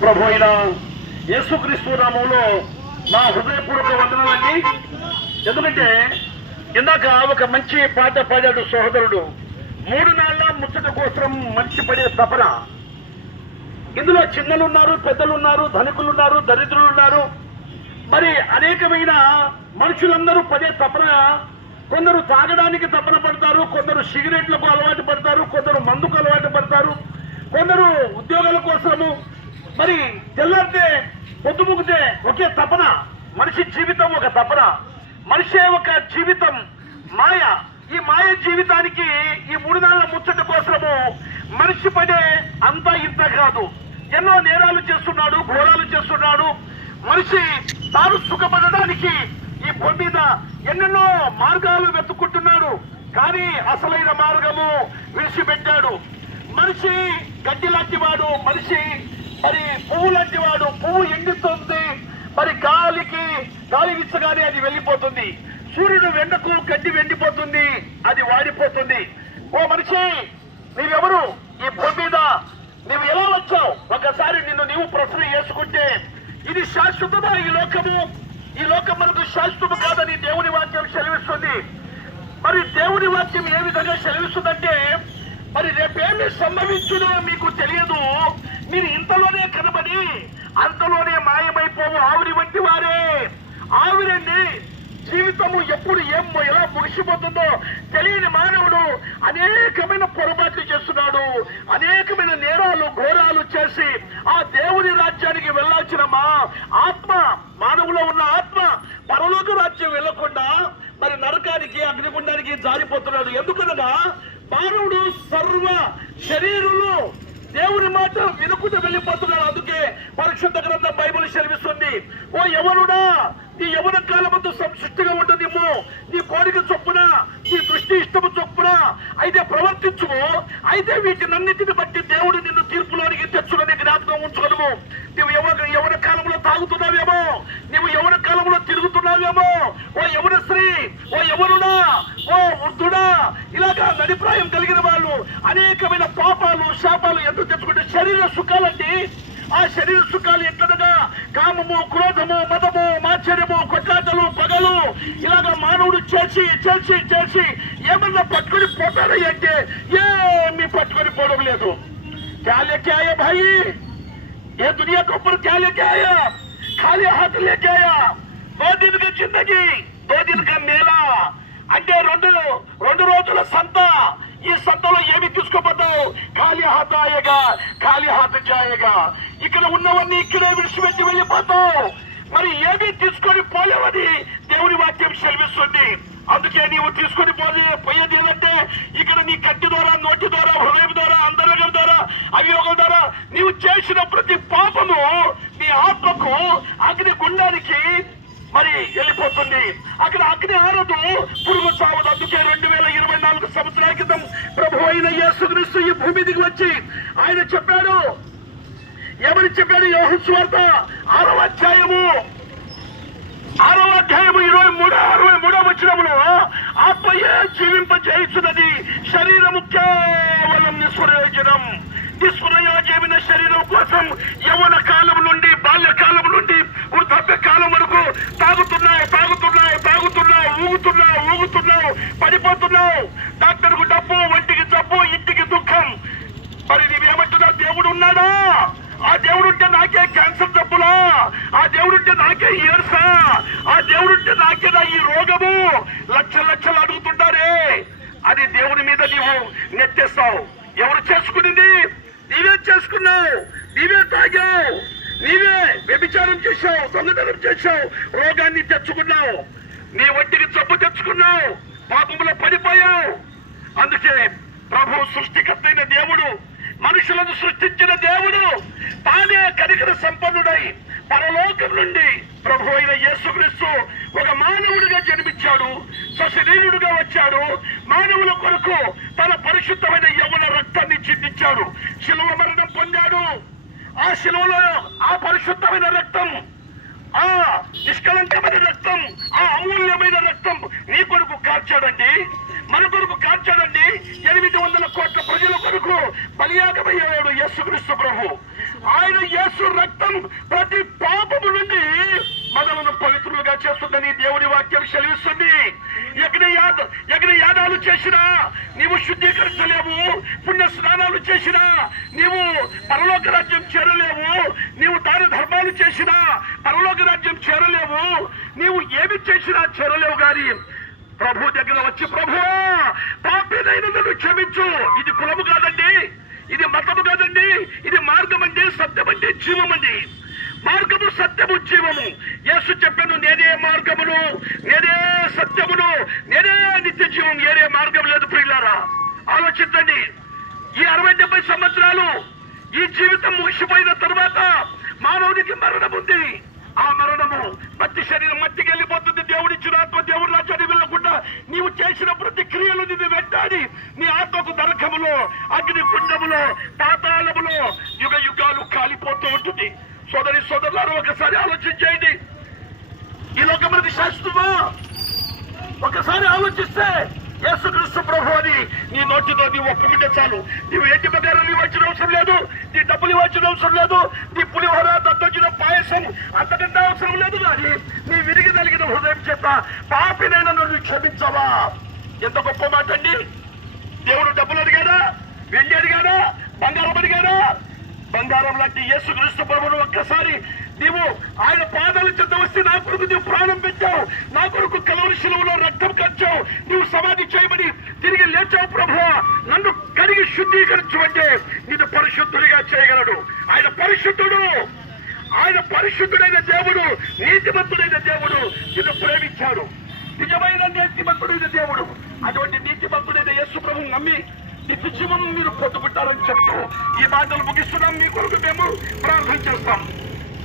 ప్రభు అయిన యేసుక్రీస్తు నామంలో నా హృదయపూర్వక వందనాలండి. ఎందుకంటే ఇందాక ఒక మంచి పాట పాడాడు సోదరుడు. మూడు నాళ్ళ ముచ్చట కోసం మంచి పడే తపన. ఇందులో చిన్నలున్నారు పెద్దలున్నారు పెద్దలు ఉన్నారు దరిద్రులు ఉన్నారు మరి అనేకమైన మనుషులందరూ పదే తపన కొందరు తాగడానికి తపన పడతారు కొందరు సిగరెట్లకు అలవాటు పడతారు కొందరు మందుకు అలవాటు పడతారు కొందరు ఉద్యోగాల కోసము మరి తెల్లారితే పొద్దుముగితే ఒకే తపన. మనిషి జీవితం ఒక తపన. మనిషే ఒక జీవితం మాయ. ఈ మాయ జీవితానికి ఈ మూడు నెలల ముచ్చట కోసము మనిషి పడే అంతా ఇంత కాదు. ఎన్నో నేరాలు చేస్తున్నాడు ఘోరాలు చేస్తున్నాడు. మనిషి తాను సుఖపడడానికి ఈ భూమి మీద ఎన్నెన్నో మార్గాలు వెతుక్కుంటున్నాడు. కానీ అసలైన మార్గము విడిచిపెట్టాడు. మనిషి గడ్డి లాంటి వాడు మనిషి మరి పువ్వు లాంటి వాడు పువ్వు ఎండుతుంది మరి గాలికి గాలి విచ్చగానే అది వెళ్ళిపోతుంది. సూర్యుడు వెండకు గడ్డి వెండిపోతుంది అది వాడిపోతుంది. ఓ మనిషి నీవెవరు? ఈ భూమి మీద నీవు ఎలా వచ్చావు? ఒకసారి నిన్ను నీవు ప్రశ్న చేసుకుంటే ఇది శాశ్వతమా ఈ లోకము? ఈ లోకం మనకు శాశ్వతము కాదని దేవుని వాక్యం సెలవిస్తుంది. మరి దేవుని వాక్యం ఏ విధంగా సెలవిస్తుందంటే మరి రేపేమి సంభవించునో మీకు తెలియదు. మీరు ఇంతలోనే కనబడి అంతలోనే మాయమైపోవు ఆవిరి వంటి వారే. ఆవిడండి జీవితము ఎప్పుడు ఏం ఎలా ముగిసిపోతుందో తెలియని మానవుడు అనేకమైన పొరపాట్లు చేస్తున్నాడు. అనేకమైన నేరాలు ఘోరాలు చేసి ఆ దేవుని రాజ్యానికి వెళ్ళాల్సిన మా ఆత్మ మానవులో ఉన్న ఆత్మ పరలోక రాజ్యం వెళ్ళకుండా మరి నరకానికి అగ్నిగుండానికి జారిపోతున్నాడు. ఎందుకనగా మానవుడు సర్వ శరీరులు దేవుని మాట వినుకుంటూ వెళ్ళిపోతున్నారు. అందుకే పరిశుద్ధ గ్రంథం బైబిల్ సెలవిస్తుంది. ఓ ఎవరుడా నీ యవన కాలమందు సంశిష్టిగా ఉంటుందేమో. నీ కోరిక చొప్పున నీ దృష్టి ఇష్టము చొప్పున అయితే ప్రవర్తించుము. అయితే వీటినన్నిటిని బట్టి దేవుడు నిన్ను తీర్పులోనికి తెచ్చుడని జ్ఞాపకం ఉంచుకోను నువ్వు ఎవరి యవన కాలంలో తాగుతున్నావేమో. నువ్వు ఎవరి కాలంలో తిరుగుతున్నావేమో. ఓ యవన స్త్రీ ఓ ఎవరుడా ఓ వృద్ధుడా ఇలాగా అభిప్రాయం కలిగిన వాళ్ళు అనేకమైన పాపాలు శాపాలు ఎందుకు తెచ్చుకుంటే శరీర సుఖాలంటే ఆ శరీర సుఖాలు ఎట్లనగా కామము క్రోధము మదము మాచర్యము కొట్లాటలు పగలు ఇలాగ మానవుడు చేసి చేసి చేసి ఏమన్నా పట్టుకొని పోతాడు అంటే ఏమి పట్టుకొని పోవడం లేదు क्या लेके आए भाई ये दुनिया के ऊपर क्या लेके आया खाली हाथ लेके आया दो दिन की जिंदगी दो दिन का मेला అంటే రెండు రెండు రోజుల సంత ఈ సంతలో ఏమి తీసుకోపోతావు ఖాళీ హాతాయగా ఖాళీ హాత జాయగా. ఇక్కడ ఉన్నవన్నీ ఇక్కడే విడిచిపెట్టి వెళ్ళిపోతావు. మరి ఏమీ తీసుకొని పోలేవని దేవుని వాక్యం సెలవిస్తుంది. అందుకే నీవు తీసుకొని పోలే పోయేది ఏంటంటే ఇక్కడ నీ కంటి ద్వారా నోటి ద్వారా హృదయం ద్వారా అంతరంగం ద్వారా అవియోగం ద్వారా నీవు చేసిన ప్రతి పాపము నీ ఆత్మకు అగ్ని గుండానికి మరి వెళ్ళిపోతుంది. అక్కడ అగ్ని ఆరదు. పురుగు సావదు అందుకే రెండు వేల ఇరవై నాలుగు సంవత్సరాల క్రితం ప్రభు అయిన యేసుక్రీస్తు ఈ భూమి దిగి వచ్చి ఆయన చెప్పాడు. ఎవరు చెప్పాడు? యోహు స్వార్త ఆరవ అధ్యాయము. ఆరవ అధ్యాయము ఇరవై మూడో అరవై మూడో వచ్చినప్పుడు ఆత్మయే జీవింప చేయించున్నది శరీరము కేవలం నిస్ప్రయోజనం నిస్ప్రయోజమైన శరీరం కోసం యవన కాలం నుండి బాల్య కాలం నుండి వృద్ధాప్య కాలం వరకు తాగుతున్నావు తాగుతున్నావు తాగుతున్నావు ఊగుతున్నావు ఊగుతున్నావు పడిపోతున్నావు డాక్టర్కు డబ్బు ఒంటికి జబ్బు ఇంటికి దుఃఖం. మరి నీవేమంటున్నా దేవుడు ఉన్నాడా? ఆ దేవుడు ఉంటే నాకే క్యాన్సర్ జబ్బులా? ఆ దేవుడు ఉంటే నాకే ఇయర్సా ఆ దేవుడు ఉంటే నాకే నా ఈ రోగము? లక్షలు లక్షలు అడుగుతుంటారే. అది దేవుని మీద నీవు నెట్టేస్తావు. ఎవరు చేసుకునింది? నీవే చేసుకున్నావు. నీవే తాగావు. నీవే వ్యభిచారం చేశావు దొంగతనం చేశావు రోగాన్ని తెచ్చుకున్నావు. నీ ఒంటికి జబ్బు తెచ్చుకున్నావు పాపంలో పడిపోయావు. అందుకే ప్రభు సృష్టికర్తైన దేవుడు మనుషులను సృష్టించిన దేవుడు తానే కనికర సంపన్నుడై పరలోకం నుండి ప్రభు అయిన యేసుక్రీస్తు ఒక మానవుడిగా జన్మించాడు సశరీరుడుగా వచ్చాడు మానవుల కొరకు తన పరిశుద్ధమైన యవన రక్తాన్ని చిందించాడు శిలువ మరణం పొందాడు. ఆ శిలువలో ఆ పరిశుద్ధమైన రక్తం ఆ నిష్కలంకమైన రక్తం ఆ అమూల్యమైన రక్తం నీ కొరకు కాల్చాడండి మన కొరకు కాల్చాడండి ఎనిమిది వందల కోట్ల ప్రజల కొరకు బలియాగమయ్యాడు యేసుక్రీస్తు ప్రభు. ఆయన యేసు రక్తం ప్రతి పాపము నుండి మనలను పవిత్రులుగా చేస్తుందని దేవుని వాక్యం సెలవిస్తుంది. యజ్ఞ యాద ఎక్కడ స్నానాలు చేసినా నీవు శుద్ధీకరించలేవు పుణ్య స్నానాలు చేసినా నీవు పరలోక రాజ్యం చేరలేవు నీవు దాన ధర్మాలు చేసినా పరలోక రాజ్యం చేరలేవు నీవు ఏమి చేసినా చేరలేవు గాని ప్రభు దగ్గర వచ్చి ప్రభు పాపినైన నన్ను క్షమించు. ఇది కులము కాదండి ఇది మతము కాదండి ఇది మార్గం అండి సత్యం జీవం అండి మార్గము సత్యము జీవము. యేసు చెప్పాను నేనే మార్గమును నేనే సత్యమును నేనే నిత్య జీవం ఏరే మార్గం లేదు ప్రియులారా. ఆలోచించండి. ఈ అరవై డెబ్బై సంవత్సరాలు ఈ జీవితం ముగిసిపోయిన తర్వాత మానవునికి మరణం ఉంది. ఆ మరణము మట్టి శరీరం మట్టికి వెళ్ళిపోతుంది. దేవుడిచ్చిన ఆత్మ దేవుడు రాజ్యాన్ని వెళ్ళకుండా నీవు చేసిన ప్రతి క్రియలు నిన్ను వెంటాడి నీ ఆత్మకు నరకములో అగ్ని కుండములో పాతాళములో యుగ యుగాలు కాలిపోతూ ఉంటుంది. సోదరి సోదరులారు ఒకసారి ఆలోచించేయండి. ఈ లోకములకి శాశ్వతమా? ఒకసారి ఆలోచిస్తే యేసుక్రీస్తు ప్రభు అని నీ నోటితో నీవు ఒప్పుకుంటే చాలు. నీవు ఎట్టి బంగారం నీవు అవసరం లేదు నీ డబ్బులు ఇవ్వాల్సిన అవసరం లేదు నీ పులిహోర దద్దొచ్చిన పాయసం అంతకంటే అవసరం లేదు కానీ నీ విరిగి నలిగిన హృదయం చేత పాపినైనా నువ్వు క్షమించవా? ఎంత గొప్ప మాట అండి దేవుడు డబ్బులు అడిగాడా? వెండి అడిగాడా? బంగారం అడిగాడా? బంగారం లాంటి యేసు క్రీస్తు ప్రభును ఒక్కసారి నీవు ఆయన పాదాల చెంత వస్తే నా కొరకు నీవు ప్రాణం పెట్టావు. నా కొరకు కలవరి శిలువలో రక్తం కచ్చావు నీవు సమాధి చేయబడి తిరిగి లేచావు ప్రభు నన్ను కడిగి శుద్ధీకరించు అంటే నిన్ను పరిశుద్ధుడిగా చేయగలడు. ఆయన పరిశుద్ధుడు. ఆయన పరిశుద్ధుడైన దేవుడు నీతిమంతుడైన దేవుడు నిన్ను ప్రేమించాడు. నిజమైన నీతిమంతుడైన దేవుడు. అటువంటి నీతిమంతుడైన యేసు ప్రభు నమ్మి నిత్య జీవం మీరు పొందుకుంటారని చెప్తూ ఈ బాధలు ముగిస్తున్నాం. మీ కొరకు మేము ప్రార్థన చేస్తాం.